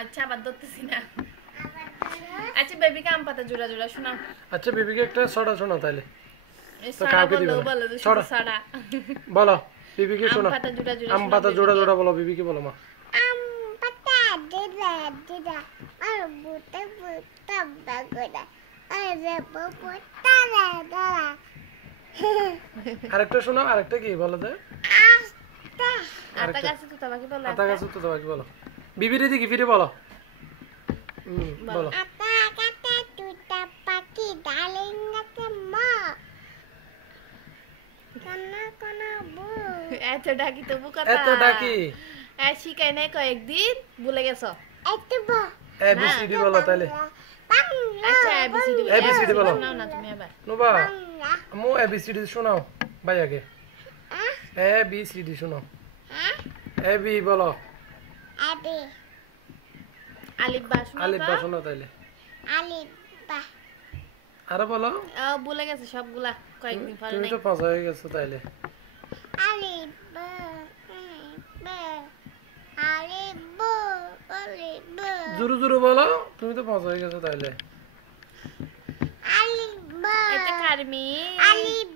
আচ্ছা বাদ ধরতেছি না। আচ্ছা বেবিকে আম পাতা জোড়া জোড়া শোনাও। আচ্ছা বেবিকে একটা ছড়া শোনাও তাহলে। তো সাড়া কাউকে দিবে বলো না বলো তো ছড়া সাড়া বলো বেবিকে আম শোনাও। পাতা জোড়া জোড়া আম শোনাও পাতা জোড়া জোড়া বলো বেবিকে বলো মা। আম পাতা জোড়া জোড়া আর বুতে বুতে বাগড়া আরে বুতে দাদা। আরেকটা শোনাও আরেকটা কি বলো তো। আতা গাছে তো বাকি বলো। আতা গাছে তো বাকি বলো। বিবির দিকে ফিরে বলো। বলো। আতা গাছে দুটা পাখি ডালিং গাছে মা কানা কানা বু এত ডাকি তবু কথা। এত ডাকি শিখাই নাই কয়েকদিন ভুলে গেছো। এত বা এবিসিডি বলো তাহলে। আচ্ছা এবিসিডি ABCD বলো। শোনাও না তুমি আবার। নোবা আমু এবিসিডি শোনাও ভাইয়াকে। এবিসিডি শোনাও। এবি বলো। আবি আলিফ বা শোনাও। আলিফ বা শোনাও তাইলে। আলিফ বা আরে বলো। ভুলে গেছে সবগুলা কয়েকদিন পরে তুমি নাই। তো পাস হয়ে গেছো তাইলে। আলিফ বা আলিফ বা আলিফ বা জোরে জোরে বলো তুমি তো পাস হয়ে গেছো তাইলে। আলিফ বা এটা কারমি আলিফ